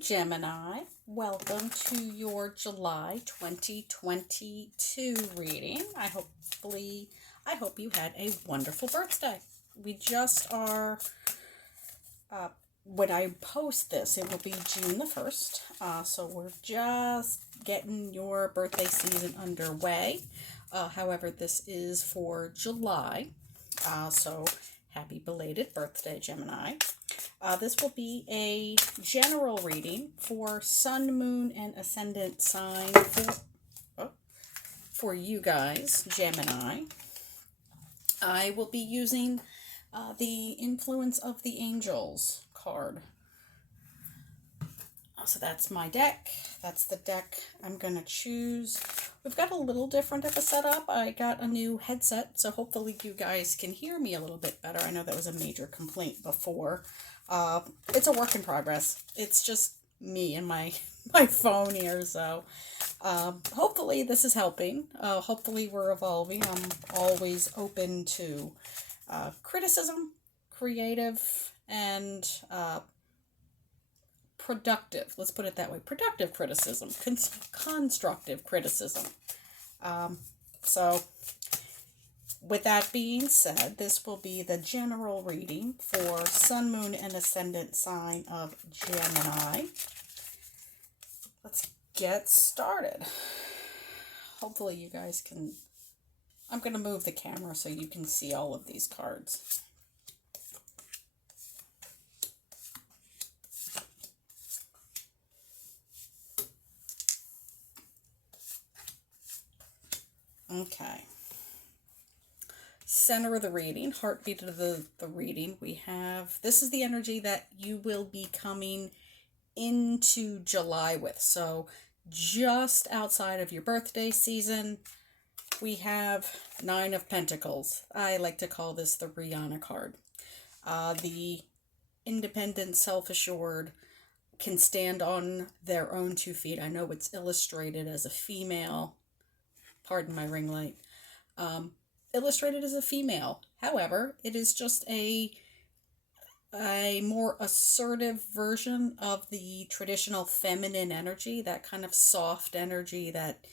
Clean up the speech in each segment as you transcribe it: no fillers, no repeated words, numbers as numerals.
Gemini. Welcome to your July 2022 reading. I hope you had a wonderful birthday. We just are, when I post this, it will be June the 1st. So we're just getting your birthday season underway. However, this is for July. So happy belated birthday, Gemini. This will be a general reading for Sun, Moon, and Ascendant sign for you guys, Gemini. I will be using the Influence of the Angels card. So that's my deck. That's the deck I'm going to choose. We've got a little different of a setup. I got a new headset, so hopefully you guys can hear me a little bit better. I know that was a major complaint before. It's a work in progress. It's just me and my phone here, so hopefully this is helping. Hopefully we're evolving. I'm always open to criticism, creative, and productive. Let's put it that way. Productive criticism, constructive criticism. So with that being said, this will be the general reading for Sun, Moon, and Ascendant sign of Gemini. Let's get started. Hopefully you guys can... I'm going to move the camera so you can see all of these cards. Okay. Center of the reading, heartbeat of the reading, we have, this is the energy that you will be coming into July with. So just outside of your birthday season, we have Nine of Pentacles. I like to call this the Rihanna card. The independent, self-assured, can stand on their own 2 feet. I know it's illustrated as a female. Pardon my ring light. Illustrated as a female. However, it is just a more assertive version of the traditional feminine energy, that kind of soft energy, that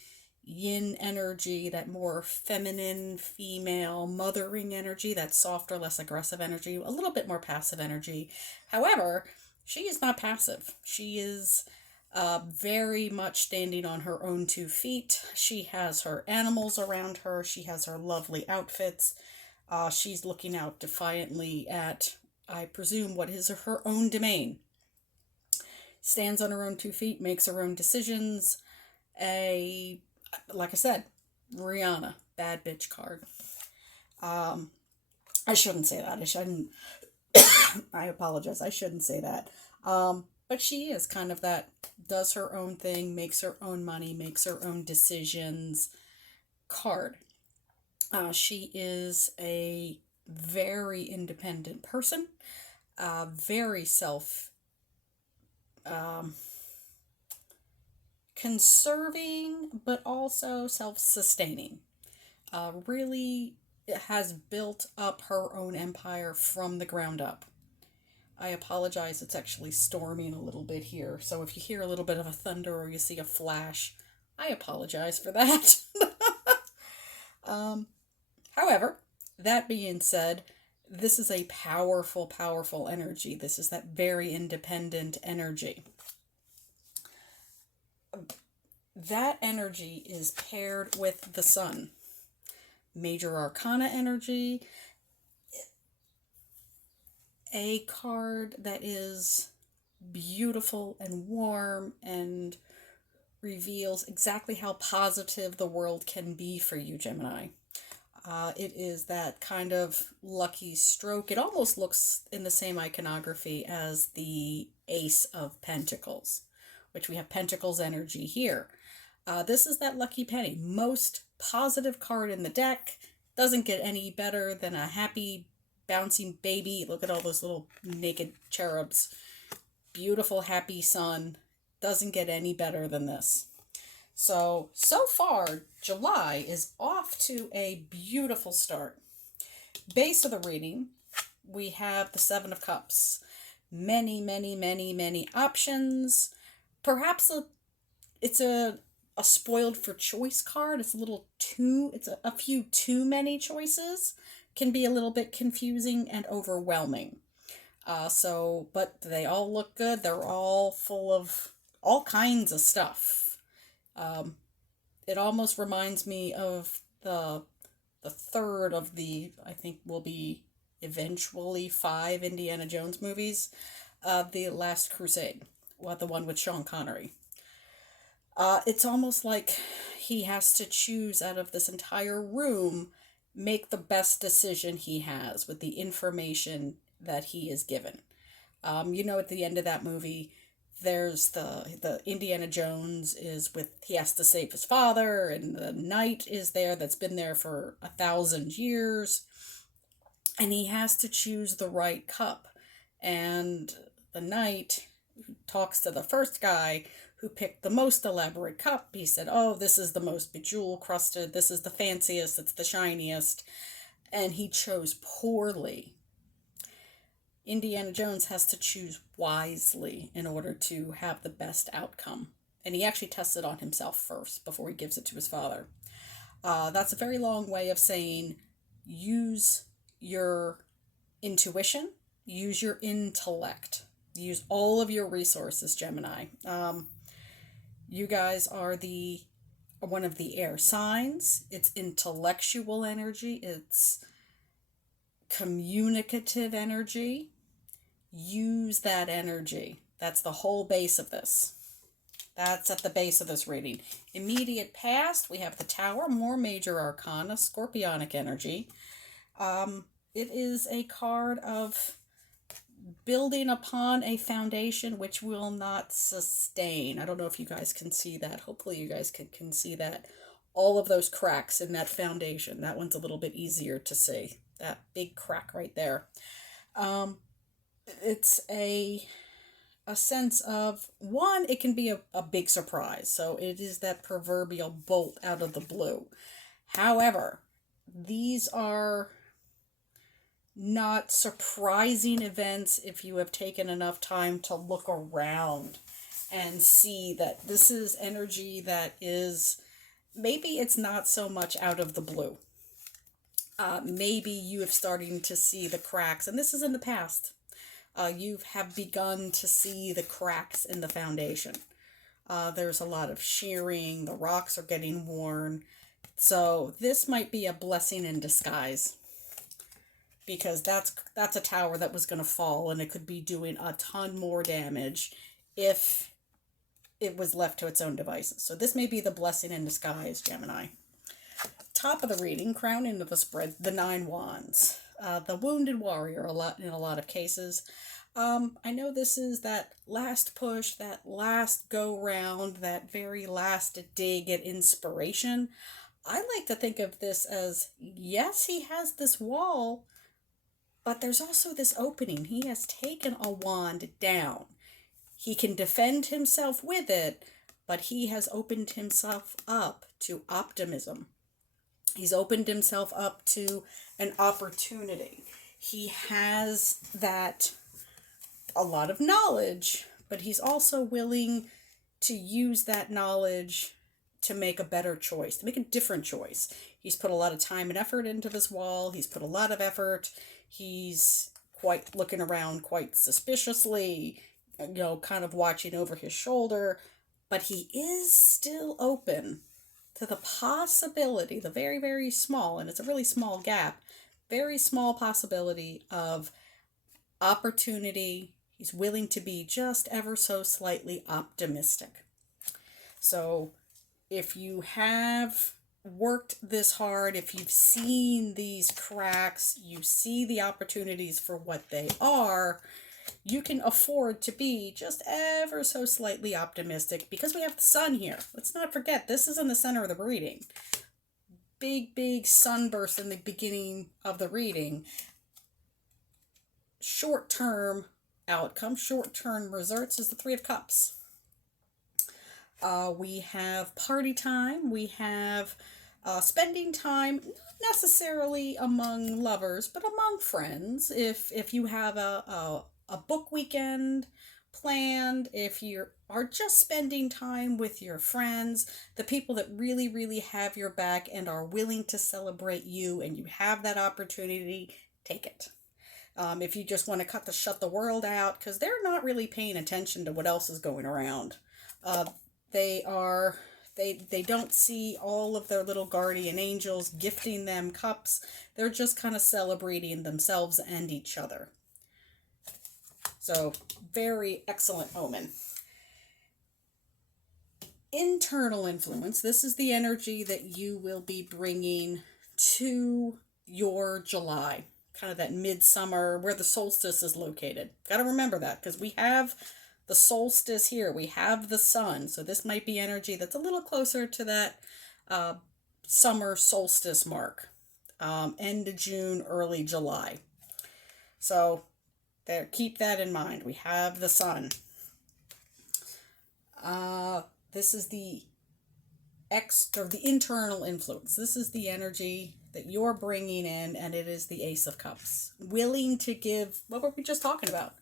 yin energy, that more feminine, female, mothering energy, that softer, less aggressive energy, a little bit more passive energy. However, she is not passive. She is very much standing on her own 2 feet. She has her animals around her. She has her lovely outfits. She's looking out defiantly at, I presume, what is her own domain. Stands on her own 2 feet, makes her own decisions. Like I said, Rihanna, bad bitch card. I shouldn't say that. I apologize. I shouldn't say that. But she is kind of that, does her own thing, makes her own money, makes her own decisions card. She is a very independent person, very conserving, but also self-sustaining. Really has built up her own empire from the ground up. I apologize, it's actually storming a little bit here, so if you hear a little bit of a thunder or you see a flash, I apologize for that. However, that being said, this is a powerful, powerful energy. This is that very independent energy. That energy is paired with the sun. Major Arcana energy. A card that is beautiful and warm and reveals exactly how positive the world can be for you, Gemini. It is that kind of lucky stroke. It almost looks in the same iconography as the Ace of Pentacles, which we have Pentacles energy here. This is that lucky penny. Most positive card in the deck. Doesn't get any better than a happy bouncing baby. Look at all those little naked cherubs. Beautiful, happy sun. Doesn't get any better than this. So far, July is off to a beautiful start. Base of the reading, we have the Seven of Cups. Many, many, many, many options. perhaps it's a spoiled for choice card. It's a little too, it's a few too many choices. Can be a little bit confusing and overwhelming. But they all look good. They're all full of all kinds of stuff. It almost reminds me of the third of the, I think will be eventually 5 Indiana Jones movies, The Last Crusade, the one with Sean Connery. It's almost like he has to choose out of this entire room, make the best decision he has with the information that he is given. At the end of that movie, there's the Indiana Jones is with, he has to save his father, and the knight is there that's been there for 1,000 years, and he has to choose the right cup. And the knight talks to the first guy who picked the most elaborate cup. He said, oh, this is the most bejeweled crusted, this is the fanciest, it's the shiniest, and he chose poorly. Indiana Jones has to choose wisely in order to have the best outcome. And he actually tests it on himself first before he gives it to his father. That's a very long way of saying use your intuition, use your intellect, use all of your resources, Gemini. You guys are one of the air signs. It's intellectual energy. It's communicative energy. Use that energy. That's the whole base of this. That's at the base of this reading. Immediate past, we have the Tower, more major arcana, scorpionic energy. It is a card of building upon a foundation which will not sustain. I don't know if you guys can see that. Hopefully you guys can see that. All of those cracks in that foundation. That one's a little bit easier to see. That big crack right there. It's a sense of, one, it can be a big surprise. So it is that proverbial bolt out of the blue. However, these are not surprising events if you have taken enough time to look around and see that this is energy that is, maybe it's not so much out of the blue. Maybe you have starting to see the cracks, and this is in the past. You have begun to see the cracks in the foundation. There's a lot of shearing, the rocks are getting worn. So this might be a blessing in disguise, because that's a tower that was going to fall, and it could be doing a ton more damage if it was left to its own devices. So this may be the blessing in disguise, Gemini. Top of the reading, crowning of the spread, the 9 Wands. The wounded warrior in a lot of cases. I know this is that last push, that last go round, that very last dig at inspiration. I like to think of this as, yes, he has this wall, but there's also this opening. He has taken a wand down. He can defend himself with it, but he has opened himself up to optimism. He's opened himself up to an opportunity. He has a lot of knowledge, but he's also willing to use that knowledge to make a better choice, to make a different choice. He's put a lot of time and effort into this wall. He's put a lot of effort. He's quite looking around quite suspiciously, kind of watching over his shoulder, but he is still open to the possibility, the very, very small, and it's a really small gap, very small possibility of opportunity. He's willing to be just ever so slightly optimistic. So if you have worked this hard, if you've seen these cracks, you see the opportunities for what they are, you can afford to be just ever so slightly optimistic, because we have the sun here. Let's not forget, this is in the center of the reading. Big sunburst in the beginning of the reading. Short-term outcome, short-term results is the 3 of Cups. We have party time. We have spending time, not necessarily among lovers, but among friends. If you have a book weekend planned, if you're are just spending time with your friends, the people that really, really have your back and are willing to celebrate you, and you have that opportunity, take it. If you just want to shut the world out, because they're not really paying attention to what else is going around. Uh, they are they don't see all of their little guardian angels gifting them cups. They're just kind of celebrating themselves and each other. So, very excellent omen. Internal influence. This is the energy that you will be bringing to your July. Kind of that midsummer where the solstice is located. Got to remember that, because we have the solstice here. We have the sun. So this might be energy that's a little closer to that summer solstice mark. End of June, early July. So there, keep that in mind. We have the sun. This is the the internal influence. This is the energy that you're bringing in, and it is the Ace of Cups. Willing to give, what were we just talking about?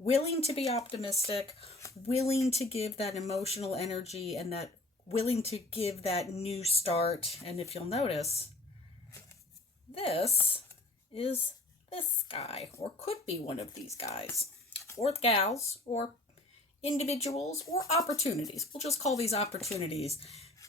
Willing to be optimistic, willing to give that emotional energy, and that willing to give that new start. And if you'll notice, this is this guy, or could be one of these guys, or gals, or individuals, or opportunities. We'll just call these opportunities.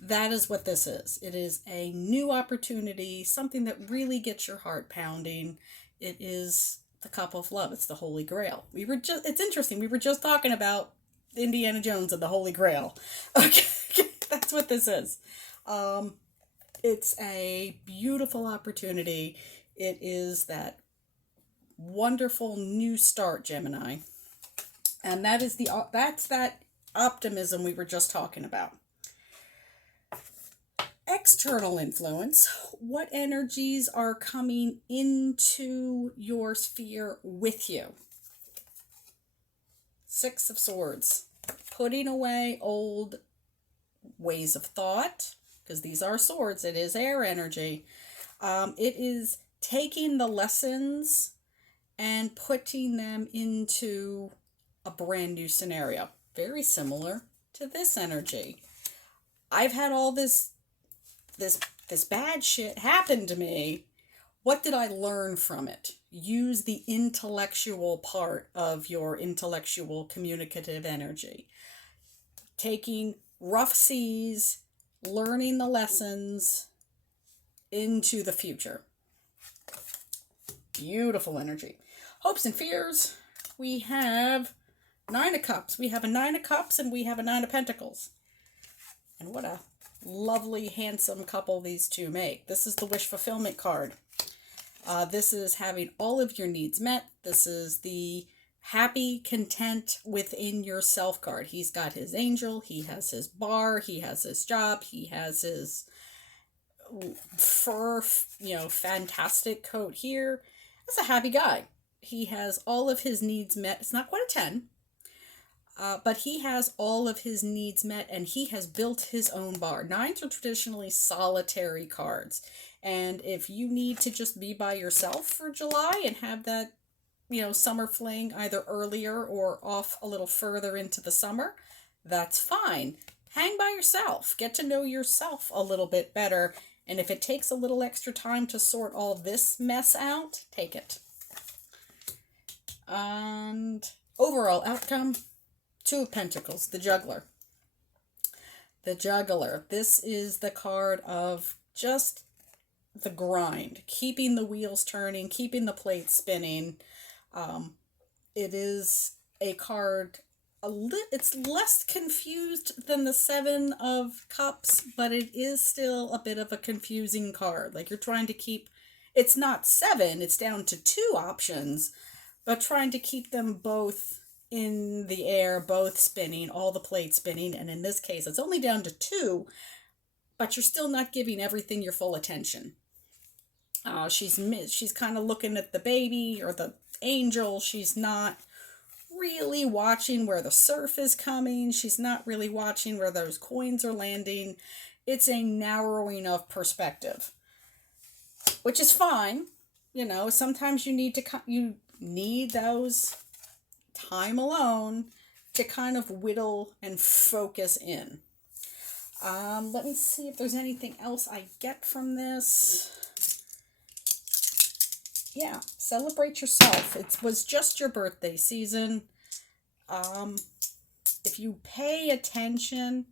That is what this is. It is a new opportunity, something that really gets your heart pounding. It is the Cup of Love. It's the Holy Grail. It's interesting. We were just talking about Indiana Jones and the Holy Grail. Okay, that's what this is. It's a beautiful opportunity. It is that wonderful new start, Gemini. And that's that optimism we were just talking about. External influence. What energies are coming into your sphere with you? Six of Swords. Putting away old ways of thought, because these are swords. It is air energy. It is taking the lessons and putting them into a brand new scenario. Very similar to this energy. I've had all this bad shit happen to me. What did I learn from it? Use the intellectual part of your intellectual communicative energy. Taking rough seas, learning the lessons into the future. Beautiful energy. Hopes and fears. We have Nine of Cups. We have a Nine of Cups and we have a Nine of Pentacles. And what a lovely, handsome couple these two make. This is the wish fulfillment card. This is having all of your needs met. This is the happy, content within yourself card. He's got his angel. He has his bar. He has his job. He has his fur, fantastic coat here. That's a happy guy. He has all of his needs met. It's not quite a 10. But he has all of his needs met, and he has built his own bar. Nines are traditionally solitary cards. And if you need to just be by yourself for July and have that, summer fling either earlier or off a little further into the summer, that's fine. Hang by yourself. Get to know yourself a little bit better. And if it takes a little extra time to sort all this mess out, take it. And overall outcome, Two of Pentacles, the Juggler. The Juggler. This is the card of just the grind, keeping the wheels turning, keeping the plates spinning. It is a card, it's less confused than the Seven of Cups, but it is still a bit of a confusing card. Like, you're trying to keep, it's not 7, it's down to 2 options, but trying to keep them both in the air, both spinning, all the plates spinning. And in this case, it's only down to 2, but you're still not giving everything your full attention. She's kind of looking at the baby or the angel. She's not really watching where the surf is coming. She's not really watching where those coins are landing. It's a narrowing of perspective, which is fine. Sometimes you need those time alone to kind of whittle and focus in. Let me see if there's anything else I get from this. Yeah, celebrate yourself. It was just your birthday season. If you pay attention,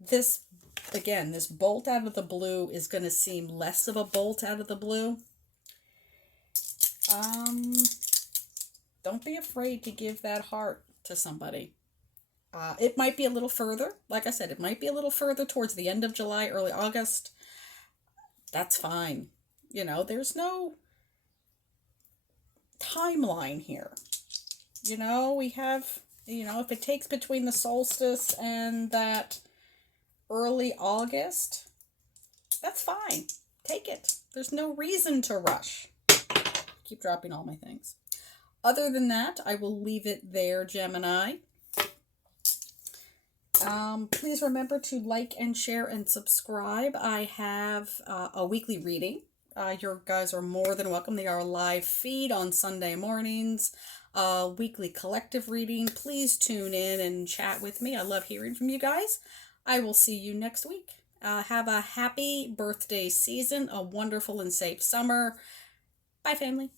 this bolt out of the blue is going to seem less of a bolt out of the blue. Don't be afraid to give that heart to somebody. It might be a little further. Like I said, it might be a little further towards the end of July, early August. That's fine. You know, there's no timeline here. You know, we have, you know, if it takes between the solstice and that early August, that's fine. Take it. There's no reason to rush. Keep dropping all my things. Other than that, I will leave it there, Gemini. Please remember to like and share and subscribe. I have a weekly reading. Your guys are more than welcome. They are a live feed on Sunday mornings. Weekly collective reading. Please tune in and chat with me. I love hearing from you guys. I will see you next week. Have a happy birthday season, a wonderful and safe summer. Bye, family.